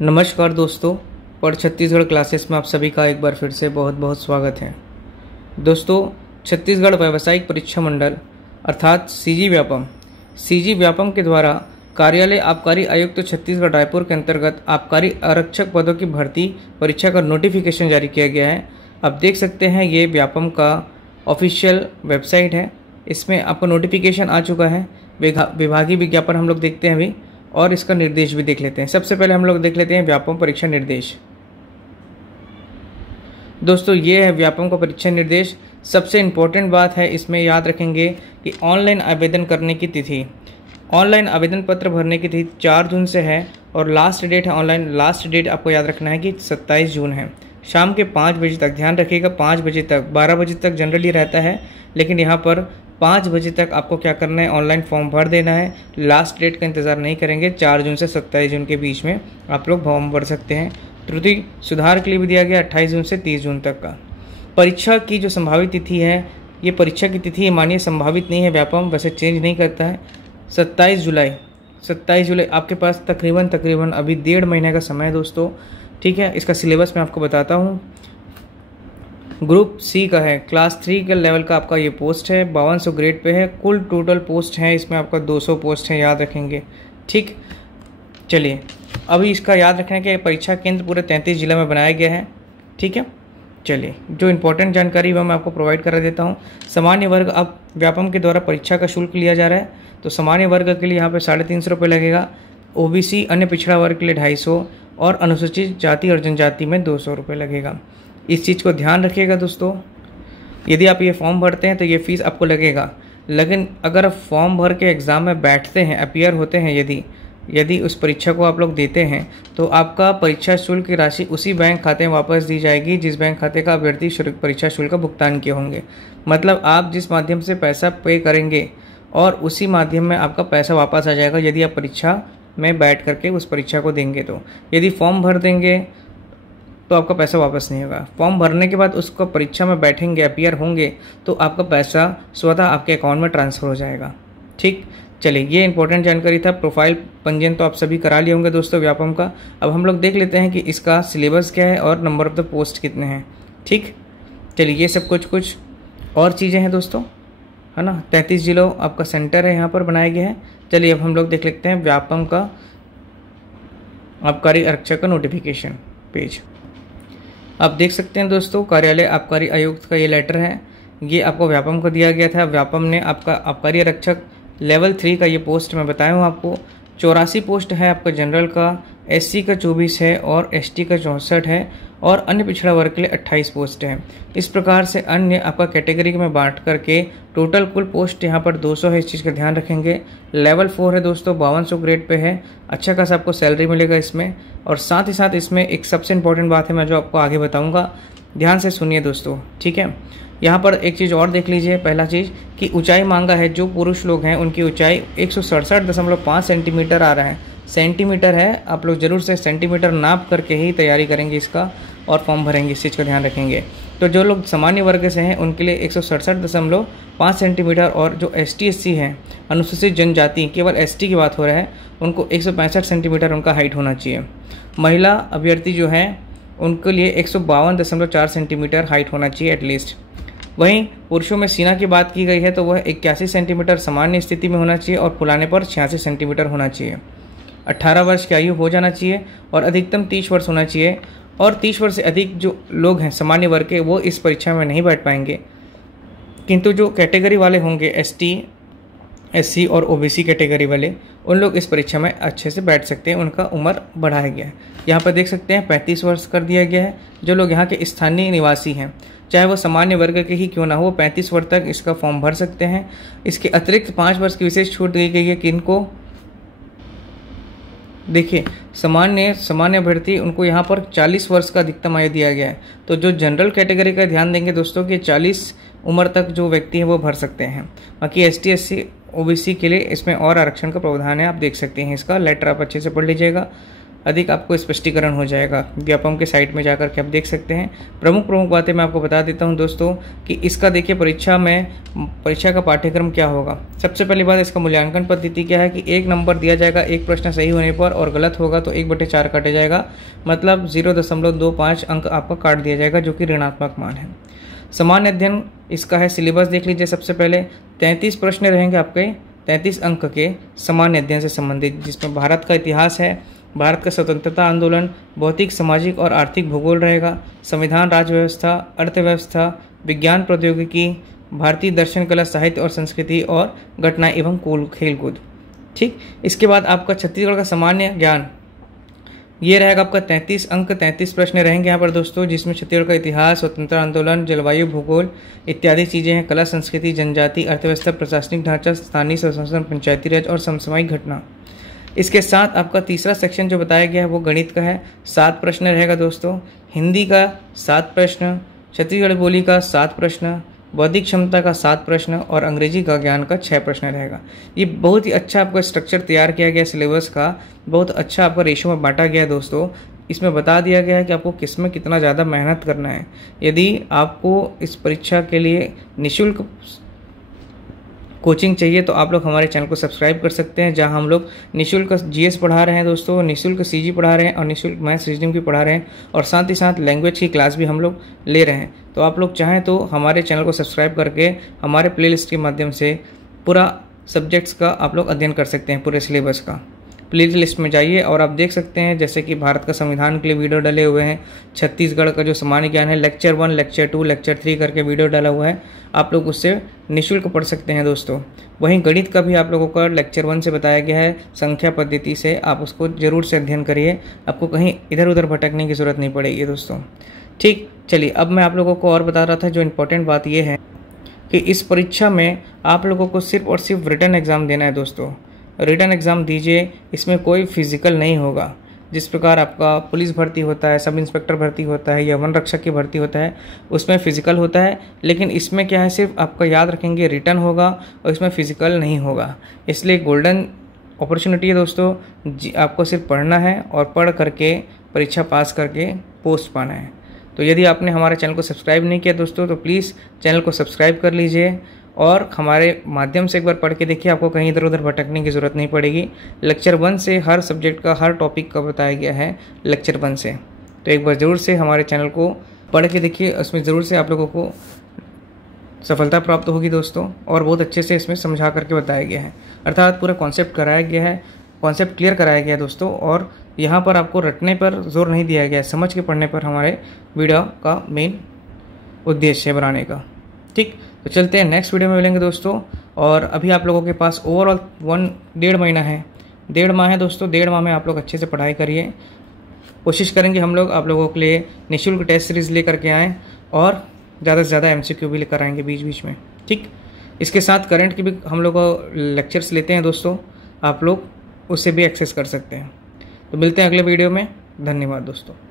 नमस्कार दोस्तों, पढ़ छत्तीसगढ़ क्लासेस में आप सभी का एक बार फिर से बहुत बहुत स्वागत है। दोस्तों, छत्तीसगढ़ व्यावसायिक परीक्षा मंडल अर्थात सीजी व्यापम के द्वारा कार्यालय आबकारी आयुक्त छत्तीसगढ़ रायपुर के अंतर्गत आबकारी आरक्षक पदों की भर्ती परीक्षा का नोटिफिकेशन जारी किया गया है। आप देख सकते हैं ये व्यापम का ऑफिशियल वेबसाइट है। इसमें आपका नोटिफिकेशन आ चुका है। विभागीय विज्ञापन हम लोग देखते हैं अभी और इसका निर्देश भी देख लेते हैं। सबसे पहले हम लोग देख लेते हैं व्यापम परीक्षा निर्देश। दोस्तों, ये है व्यापम का परीक्षा निर्देश। सबसे इम्पोर्टेंट बात है, इसमें याद रखेंगे कि ऑनलाइन आवेदन करने की तिथि, ऑनलाइन आवेदन पत्र भरने की तिथि 4 जून से है और लास्ट डेट है ऑनलाइन, लास्ट डेट आपको याद रखना है कि 27 जून है। शाम के 5 बजे तक, ध्यान रखिएगा 5 बजे तक, 12 बजे तक जनरली रहता है, लेकिन यहाँ पर 5 बजे तक आपको क्या करना है, ऑनलाइन फॉर्म भर देना है। लास्ट डेट का इंतज़ार नहीं करेंगे। 4 जून से 27 जून के बीच में आप लोग फॉर्म भर सकते हैं। त्रुटि सुधार के लिए भी दिया गया 28 जून से 30 जून तक का। परीक्षा की जो संभावित तिथि है, ये परीक्षा की तिथि मानिए संभावित नहीं है, व्यापम वैसे चेंज नहीं करता है। 27 जुलाई आपके पास तकरीबन अभी 1.5 महीने का समय है दोस्तों। ठीक है, इसका सिलेबस मैं आपको बताता हूँ। ग्रुप सी का है, क्लास 3 के लेवल का आपका ये पोस्ट है, 5200 ग्रेड पे है। कुल टोटल पोस्ट है इसमें आपका 200 पोस्ट है, याद रखेंगे। ठीक, चलिए अभी इसका याद रखना है कि परीक्षा केंद्र पूरे 33 जिला में बनाया गया है। ठीक है, चलिए जो इम्पोर्टेंट जानकारी वह मैं आपको प्रोवाइड करा देता हूँ। सामान्य वर्ग अब व्यापम के द्वारा परीक्षा का शुल्क लिया जा रहा है, तो सामान्य वर्ग के लिए यहाँ पे 350 रुपये लगेगा। ओबीसी अन्य पिछड़ा वर्ग के लिए 250 और अनुसूचित जाति और जनजाति में 200 रुपये लगेगा। इस चीज़ को ध्यान रखिएगा दोस्तों। यदि आप ये फॉर्म भरते हैं तो ये फीस आपको लगेगा, लेकिन अगर आप फॉर्म भर के एग्ज़ाम में बैठते हैं, अपीयर होते हैं, यदि उस परीक्षा को आप लोग देते हैं तो आपका परीक्षा शुल्क की राशि उसी बैंक खाते में वापस दी जाएगी जिस बैंक खाते का अभ्यर्थी परीक्षा शुल्क का भुगतान किए होंगे। मतलब आप जिस माध्यम से पैसा पे करेंगे और उसी माध्यम में आपका पैसा वापस आ जाएगा यदि आप परीक्षा में बैठ करके उस परीक्षा को देंगे। तो यदि फॉर्म भर देंगे तो आपका पैसा वापस नहीं होगा। फॉर्म भरने के बाद उसको परीक्षा में बैठेंगे, अपीयर होंगे, तो आपका पैसा स्वतः आपके अकाउंट में ट्रांसफ़र हो जाएगा। ठीक, चलिए ये इंपॉर्टेंट जानकारी था। प्रोफाइल पंजीयन तो आप सभी करा लिए होंगे दोस्तों व्यापम का। अब हम लोग देख लेते हैं कि इसका सिलेबस क्या है और नंबर ऑफ द पोस्ट कितने हैं। ठीक, चलिए ये सब कुछ और चीज़ें हैं दोस्तों, है ना। 33 जिलों आपका सेंटर है यहाँ पर बनाया गया है। चलिए अब हम लोग देख लेते हैं व्यापम का आबकारी आरक्षक का नोटिफिकेशन पेज। आप देख सकते हैं दोस्तों, कार्यालय आबकारी आयुक्त का ये लेटर है, ये आपको व्यापम को दिया गया था। व्यापम ने आपका आबकारी आरक्षक लेवल 3 का ये पोस्ट मैं बताया हूँ आपको। 84 पोस्ट है आपका जनरल का, एससी का 24 है और एसटी का 64 है और अन्य पिछड़ा वर्ग के लिए 28 पोस्ट है। इस प्रकार से अन्य आपका कैटेगरी में बांट करके टोटल कुल पोस्ट यहाँ पर 200 है। इस चीज़ का ध्यान रखेंगे। लेवल 4 है दोस्तों, 5200 ग्रेड पे है। अच्छा खासा आपको सैलरी मिलेगा इसमें। और साथ ही साथ इसमें एक सबसे इंपॉर्टेंट बात है, मैं जो आपको आगे बताऊँगा, ध्यान से सुनिए दोस्तों। ठीक है, यहाँ पर एक चीज़ और देख लीजिए। पहला चीज़ कि ऊंचाई मांगा है, जो पुरुष लोग हैं उनकी ऊंचाई 167.5 सेंटीमीटर आ रहा है। सेंटीमीटर है, आप लोग जरूर से सेंटीमीटर नाप करके ही तैयारी करेंगे इसका और फॉर्म भरेंगे, इस चीज़ का ध्यान रखेंगे। तो जो लोग सामान्य वर्ग से हैं उनके लिए 167.5 सेंटीमीटर और जो ST SC हैं, अनुसूचित जनजाति, केवल ST की बात हो रहा है, उनको 165 सेंटीमीटर उनका हाइट होना चाहिए। महिला अभ्यर्थी जो हैं उनके लिए 152.4 सेंटीमीटर हाइट होना चाहिए एटलीस्ट। वहीं पुरुषों में सीना की बात की गई है तो वह 81 सेंटीमीटर सामान्य स्थिति में होना चाहिए और फुलाने पर 86 सेंटीमीटर होना चाहिए। 18 वर्ष की आयु हो जाना चाहिए और अधिकतम 30 वर्ष होना चाहिए। और 30 वर्ष से अधिक जो लोग हैं सामान्य वर्ग के, वो इस परीक्षा में नहीं बैठ पाएंगे, किंतु जो कैटेगरी वाले होंगे ST SC और OBC कैटेगरी वाले, उन लोग इस परीक्षा में अच्छे से बैठ सकते हैं। उनका उम्र बढ़ाया गया है, यहाँ पर देख सकते हैं 35 वर्ष कर दिया गया है। जो लोग यहाँ के स्थानीय निवासी हैं, चाहे वो सामान्य वर्ग के ही क्यों ना हो, 35 वर्ष तक इसका फॉर्म भर सकते हैं। इसके अतिरिक्त 5 वर्ष की विशेष छूट दी गई है। किनको? देखिए, सामान्य अभ्यर्थी उनको यहाँ पर 40 वर्ष का अधिकतम आयु दिया गया है। तो जो जनरल कैटेगरी का ध्यान देंगे दोस्तों कि 40 उम्र तक जो व्यक्ति हैं वो भर सकते हैं। बाकी ST SC OBC के लिए इसमें और आरक्षण का प्रावधान है, आप देख सकते हैं। इसका लेटर आप अच्छे से पढ़ लीजिएगा। अधिक आपको स्पष्टीकरण हो जाएगा। व्यापम के साइट में जाकर के आप देख सकते हैं। प्रमुख बातें मैं आपको बता देता हूं दोस्तों कि इसका देखिए परीक्षा का पाठ्यक्रम क्या होगा। सबसे पहली बात, इसका मूल्यांकन पद्धति क्या है कि 1 नंबर दिया जाएगा एक प्रश्न सही होने पर, और गलत होगा तो 1/4 काटे जाएगा, मतलब 0.25 अंक आपका काट दिया जाएगा, जो कि ऋणात्मक मान है। सामान्य अध्ययन इसका है, सिलेबस देख लीजिए। सबसे पहले 33 प्रश्न रहेंगे आपके 33 अंक के सामान्य अध्ययन से संबंधित, जिसमें भारत का इतिहास है, भारत का स्वतंत्रता आंदोलन, भौतिक, सामाजिक और आर्थिक भूगोल रहेगा, संविधान, राज्य व्यवस्था, अर्थव्यवस्था, विज्ञान प्रौद्योगिकी, भारतीय दर्शन, कला, साहित्य और संस्कृति, और घटनाएं एवं खेलकूद। ठीक, इसके बाद आपका छत्तीसगढ़ का सामान्य ज्ञान, ये रहेगा आपका 33 अंक, 33 प्रश्न रहेंगे यहाँ पर दोस्तों, जिसमें छत्तीसगढ़ का इतिहास, स्वतंत्रता आंदोलन, जलवायु, भूगोल इत्यादि चीज़ें हैं, कला, संस्कृति, जनजाति, अर्थव्यवस्था, प्रशासनिक ढांचा, स्थानीय स्वशासन, पंचायती राज और समसामयिक घटना। इसके साथ आपका तीसरा सेक्शन जो बताया गया है वो गणित का है, 7 प्रश्न रहेगा दोस्तों, हिंदी का 7 प्रश्न, छत्तीसगढ़ी बोली का 7 प्रश्न, बौद्धिक क्षमता का 7 प्रश्न और अंग्रेजी का ज्ञान का 6 प्रश्न रहेगा। ये बहुत ही अच्छा आपका स्ट्रक्चर तैयार किया गया, सिलेबस का बहुत अच्छा आपका रेशो में बांटा गया है दोस्तों। इसमें बता दिया गया है कि आपको किस में कितना ज़्यादा मेहनत करना है। यदि आपको इस परीक्षा के लिए निःशुल्क कोचिंग चाहिए तो आप लोग हमारे चैनल को सब्सक्राइब कर सकते हैं, जहां हम लोग निःशुल्क जीएस पढ़ा रहे हैं दोस्तों, निःशुल्क सीजी पढ़ा रहे हैं और निःशुल्क मैथ्स रीजनिंग भी पढ़ा रहे हैं, और साथ ही साथ लैंग्वेज की क्लास भी हम लोग ले रहे हैं। तो आप लोग चाहें तो हमारे चैनल को सब्सक्राइब करके हमारे प्लेलिस्ट के माध्यम से पूरा सब्जेक्ट्स का आप लोग अध्ययन कर सकते हैं, पूरे सिलेबस का। प्ले लिस्ट में जाइए और आप देख सकते हैं जैसे कि भारत का संविधान के लिए वीडियो डले हुए हैं, छत्तीसगढ़ का जो सामान्य ज्ञान है लेक्चर 1, लेक्चर 2, लेक्चर 3 करके वीडियो डाला हुआ है, आप लोग उससे निःशुल्क पढ़ सकते हैं दोस्तों। वहीं गणित का भी आप लोगों का लेक्चर 1 से बताया गया है, संख्या पद्धति से, आप उसको जरूर से अध्ययन करिए, आपको कहीं इधर उधर भटकने की जरूरत नहीं पड़ेगी दोस्तों। ठीक, चलिए अब मैं आप लोगों को और बता रहा था, जो इम्पोर्टेंट बात यह है कि इस परीक्षा में आप लोगों को सिर्फ और सिर्फ रिटन एग्ज़ाम देना है दोस्तों। रिटन एग्ज़ाम दीजिए, इसमें कोई फिजिकल नहीं होगा। जिस प्रकार आपका पुलिस भर्ती होता है, सब इंस्पेक्टर भर्ती होता है या वन रक्षक की भर्ती होता है, उसमें फिजिकल होता है, लेकिन इसमें क्या है, सिर्फ आपका याद रखेंगे रिटन होगा और इसमें फिजिकल नहीं होगा। इसलिए गोल्डन अपॉर्चुनिटी है दोस्तों, आपको सिर्फ पढ़ना है और पढ़ करके परीक्षा पास करके पोस्ट पाना है। तो यदि आपने हमारे चैनल को सब्सक्राइब नहीं किया दोस्तों तो प्लीज़ चैनल को सब्सक्राइब कर लीजिए और हमारे माध्यम से एक बार पढ़ के देखिए, आपको कहीं इधर उधर भटकने की ज़रूरत नहीं पड़ेगी। लेक्चर 1 से हर सब्जेक्ट का, हर टॉपिक का बताया गया है लेक्चर 1 से, तो एक बार ज़रूर से हमारे चैनल को पढ़ के देखिए, उसमें ज़रूर से आप लोगों को सफलता प्राप्त होगी दोस्तों। और बहुत अच्छे से इसमें समझा करके बताया गया है, अर्थात पूरा कॉन्सेप्ट कराया गया है, कॉन्सेप्ट क्लियर कराया गया है दोस्तों। और यहाँ पर आपको रटने पर जोर नहीं दिया गया है, समझ के पढ़ने पर हमारे वीडियो का मेन उद्देश्य है बनाने का। ठीक, तो चलते हैं नेक्स्ट वीडियो में मिलेंगे दोस्तों। और अभी आप लोगों के पास ओवरऑल 1.5 महीना है, 1.5 माह है दोस्तों। 1.5 माह में आप लोग अच्छे से पढ़ाई करिए। कोशिश करेंगे हम लोग आप लोगों के लिए निःशुल्क टेस्ट सीरीज़ लेकर के आएँ और ज़्यादा से ज़्यादा MCQ भी लेकर आएंगे बीच बीच में। ठीक, इसके साथ करंट की भी हम लोग लेक्चर्स लेते हैं दोस्तों, आप लोग उससे भी एक्सेस कर सकते हैं। तो मिलते हैं अगले वीडियो में, धन्यवाद दोस्तों।